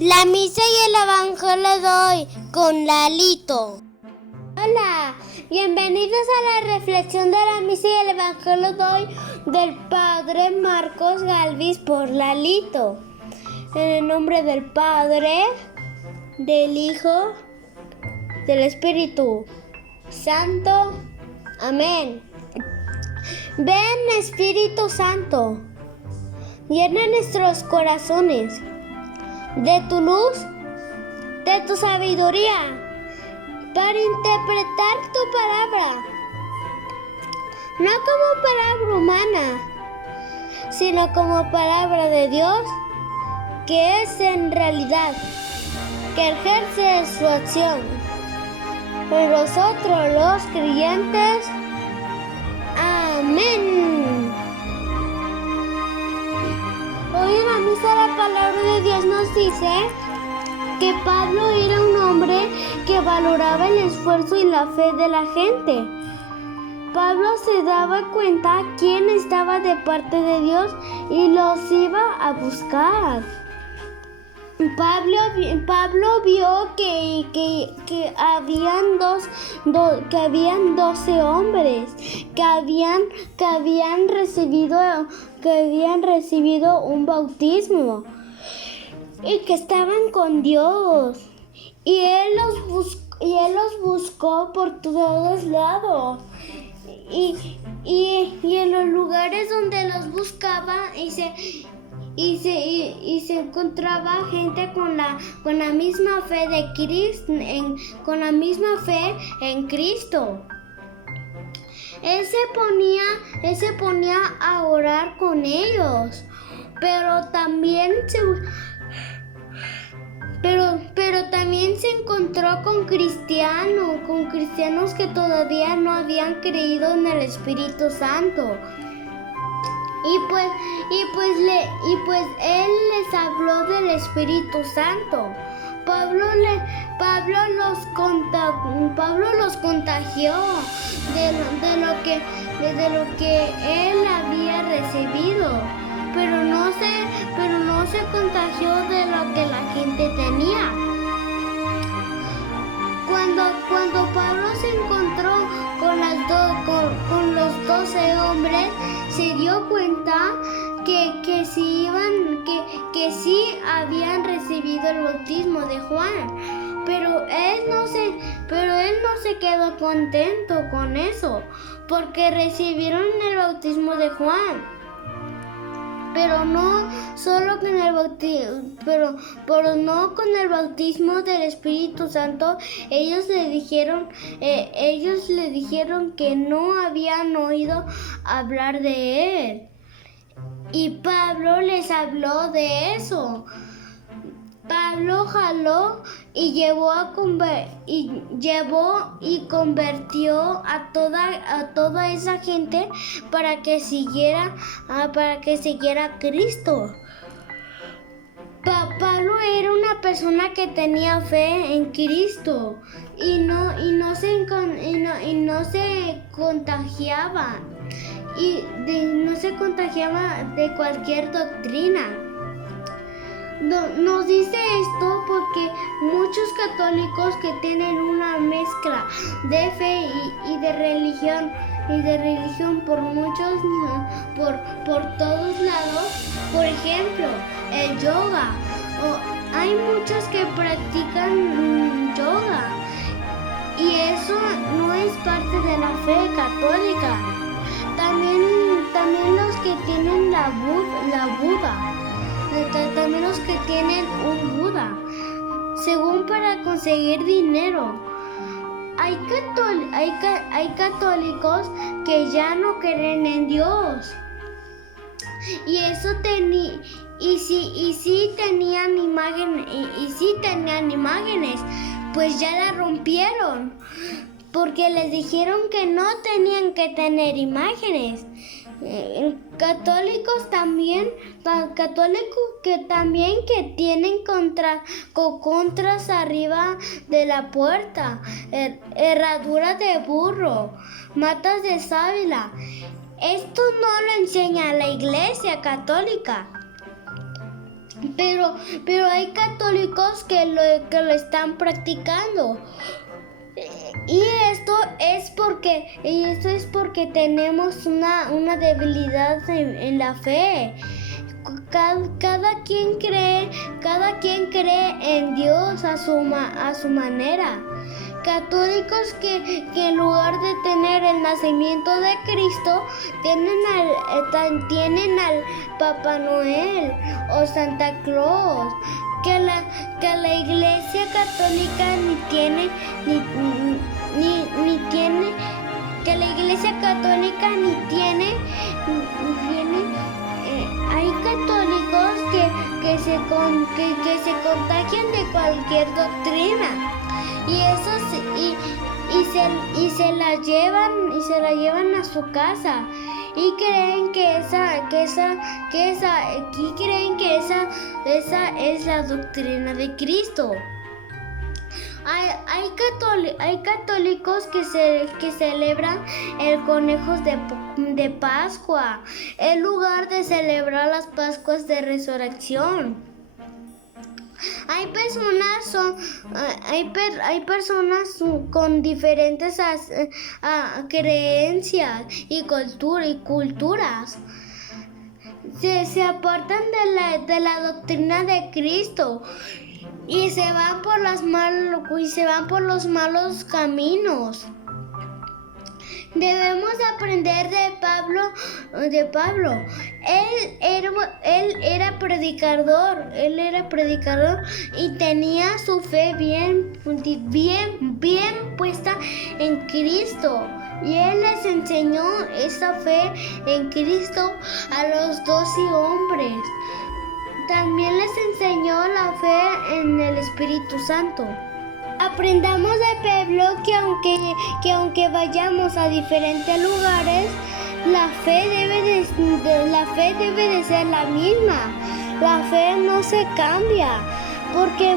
La misa y el evangelio de hoy con Lalito. Hola, bienvenidos a la reflexión de la misa y el evangelio de hoy del Padre Marcos Galvis por Lalito. En el nombre del Padre, del Hijo, del Espíritu Santo. Amén. Ven, Espíritu Santo, llena nuestros corazones de tu luz, de tu sabiduría, para interpretar tu palabra, no como palabra humana, sino como palabra de Dios, que es en realidad, que ejerce su acción en nosotros los creyentes. Amén. Hoy en la misa la palabra de Dios nos dice que Pablo era un hombre que valoraba el esfuerzo y la fe de la gente. Pablo se daba cuenta quién estaba de parte de Dios y los iba a buscar. Pablo vio que habían 12 hombres que habían recibido un bautismo y que estaban con Dios, y él los buscó por todos lados, y en los lugares donde los buscaba y se encontraba gente con la misma fe de Cristo, con la misma fe en Cristo. Él se ponía a orar con ellos, pero también se encontró con cristianos que todavía no habían creído en el Espíritu Santo. Y pues él les habló del Espíritu Santo. Pablo los contagió de lo que él había recibido, pero no se contagió de lo que la gente tenía. Cuando Pablo se encontró con los 12 hombres, se dio cuenta que sí habían recibido el bautismo de Juan, pero él no se quedó contento con eso, porque recibieron el bautismo de Juan. Pero no solo con el bautismo, pero no con el bautismo del Espíritu Santo. Ellos le dijeron que no habían oído hablar de él. Y Pablo les habló de eso. Pablo jaló y llevó y convirtió a toda esa gente para que siguiera a Cristo. Pablo era una persona que tenía fe en Cristo y no se contagiaba no se contagiaba de cualquier doctrina. Nos dice esto porque muchos católicos que tienen una mezcla de fe y de religión por todos lados, por ejemplo, el yoga, hay muchos que practican yoga y eso no es parte de la fe católica. También los que tienen la Buda. También los que tienen un Buda, según para conseguir dinero. Hay católicos que ya no creen en Dios. Y sí tenían imágenes, pues ya la rompieron, porque les dijeron que no tenían que tener imágenes. Católicos que tienen contras arriba de la puerta, herradura de burro, matas de sábila. Esto no lo enseña la Iglesia Católica. pero hay católicos que lo están practicando. Y esto es porque tenemos una debilidad en la fe. Cada quien cree en Dios a su manera. Católicos que en lugar de tener el nacimiento de Cristo tienen al Papá Noel o Santa Claus, que la Iglesia Católica hay católicos que se contagian de cualquier doctrina y se la llevan a su casa y creen que esa es la doctrina de Cristo. Hay católicos que celebran el conejo de Pascua en lugar de celebrar las Pascuas de Resurrección. Hay personas con diferentes creencias y culturas. Se apartan de la doctrina de Cristo y se van por los malos caminos. Debemos aprender de Pablo. Él era predicador y tenía su fe bien puesta en Cristo. Y él les enseñó esa fe en Cristo a los 12 hombres. También les enseñó la fe en el Espíritu Santo. Aprendamos de Pablo que aunque vayamos a diferentes lugares, la fe debe de ser la misma. La fe no se cambia, porque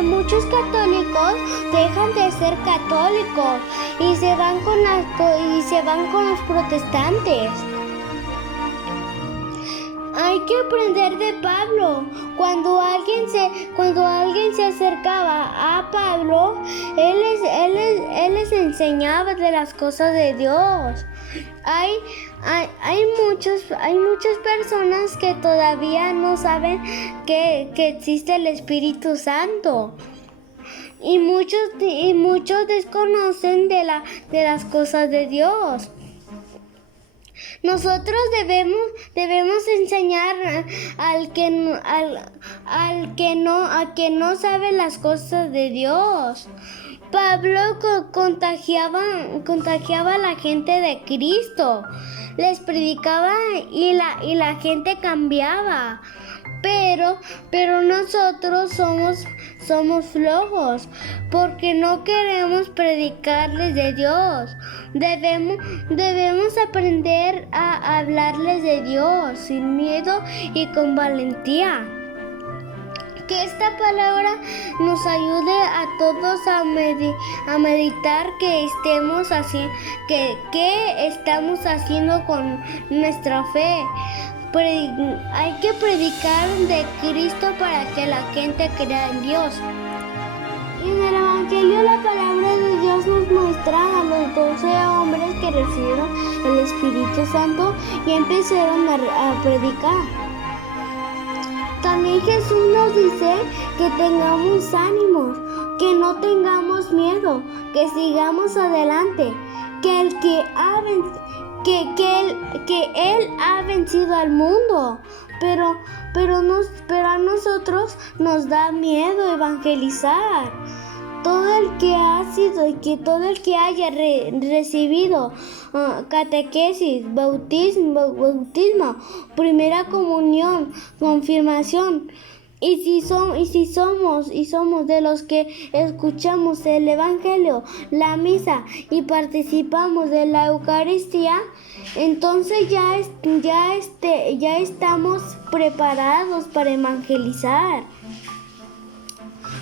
muchos católicos dejan de ser católicos y se van con los protestantes. Hay que aprender de Pablo. Cuando alguien se acercaba a Pablo, él les enseñaba de las cosas de Dios. Hay muchas personas que todavía no saben que existe el Espíritu Santo. Y muchos desconocen de las cosas de Dios. Nosotros debemos enseñar al que no sabe las cosas de Dios. Pablo contagiaba a la gente de Cristo, les predicaba y la gente cambiaba. Pero nosotros somos flojos porque no queremos predicarles de Dios. Debemos aprender a hablarles de Dios sin miedo y con valentía. Que esta palabra nos ayude a todos a meditar qué estamos haciendo con nuestra fe. Hay que predicar de Cristo para que la gente crea en Dios. En el Evangelio la palabra de Dios nos muestra a los 12 hombres que recibieron el Espíritu Santo y empezaron a predicar. También Jesús nos dice que tengamos ánimos, que no tengamos miedo, que sigamos adelante, que Él ha vencido al mundo, pero a nosotros nos da miedo evangelizar. Todo el que haya recibido catequesis, bautismo, primera comunión, confirmación, y si somos de los que escuchamos el Evangelio, la misa y participamos de la Eucaristía, entonces ya estamos preparados para evangelizar.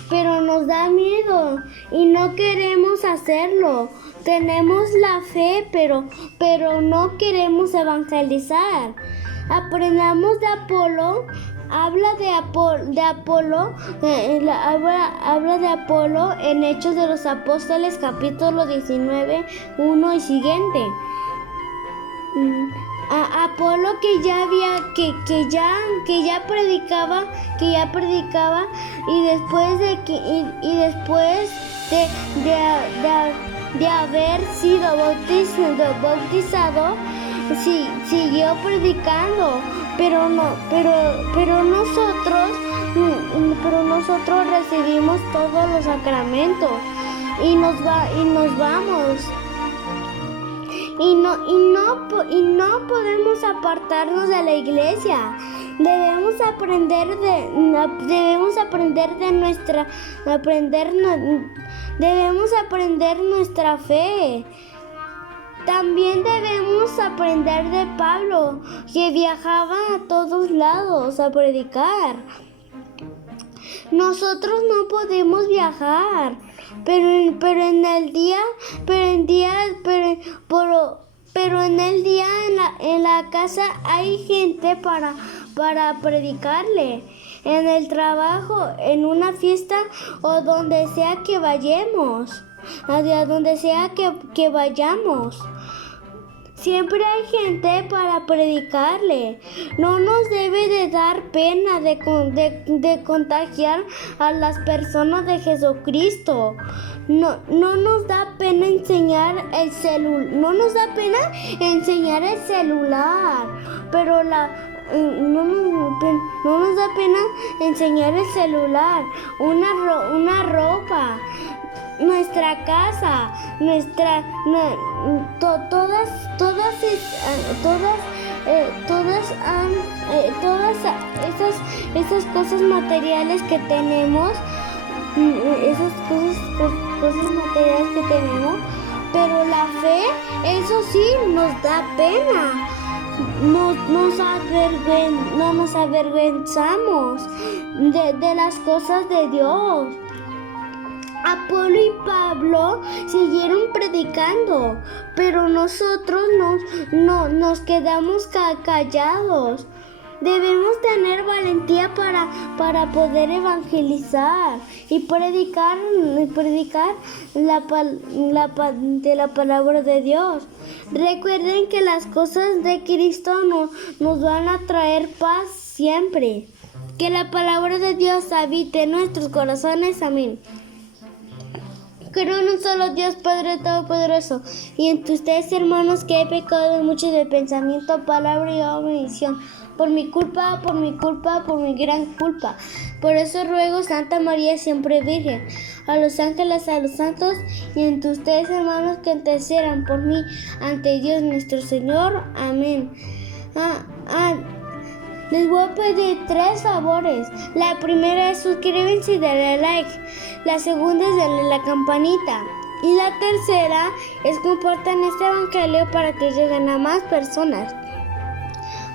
Pero nos da miedo y no queremos hacerlo. Tenemos la fe, pero no queremos evangelizar. Aprendamos de Apolo habla de Apolo en Hechos de los Apóstoles, capítulo 19, 1 y siguiente. A Apolo que ya predicaba y después de haber sido bautizado siguió predicando, pero nosotros recibimos todos los sacramentos y nos vamos. Y no podemos apartarnos de la iglesia. Debemos aprender nuestra fe. También debemos aprender de Pablo, que viajaba a todos lados a predicar. Nosotros no podemos viajar, pero en el día en la casa hay gente para predicarle, en el trabajo, en una fiesta o donde sea que vayamos, que vayamos. Siempre hay gente para predicarle. No nos debe de dar pena de contagiar a las personas de Jesucristo. No nos da pena enseñar el celular. No nos da pena enseñar el celular. Pero no nos da pena enseñar el celular, una ropa, nuestra casa, todas esas cosas materiales que tenemos, pero la fe, eso sí, nos da pena. No nos avergonzamos de las cosas de Dios. Apolo y Pablo siguieron predicando, pero nosotros nos quedamos callados. Debemos tener valentía para poder evangelizar y predicar la palabra de Dios. Recuerden que las cosas de Cristo nos van a traer paz siempre. Que la palabra de Dios habite en nuestros corazones. Amén. Creo en un solo Dios, Padre Todopoderoso, y en ustedes, hermanos, que he pecado mucho de pensamiento, palabra y omisión, por mi gran culpa. Por eso ruego, Santa María, siempre Virgen, a los ángeles, a los santos, y en ustedes, hermanos, que intercedan por mí ante Dios nuestro Señor. Amén. Les voy a pedir 3 favores. La primera es suscríbanse y darle like. La segunda es darle la campanita. Y la tercera es compartan este evangelio para que lleguen a más personas.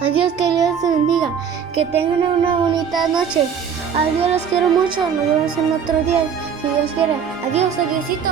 Adiós, que Dios te bendiga. Que tengan una bonita noche. Adiós, los quiero mucho. Nos vemos en otro día, si Dios quiere. Adiós, adiósito.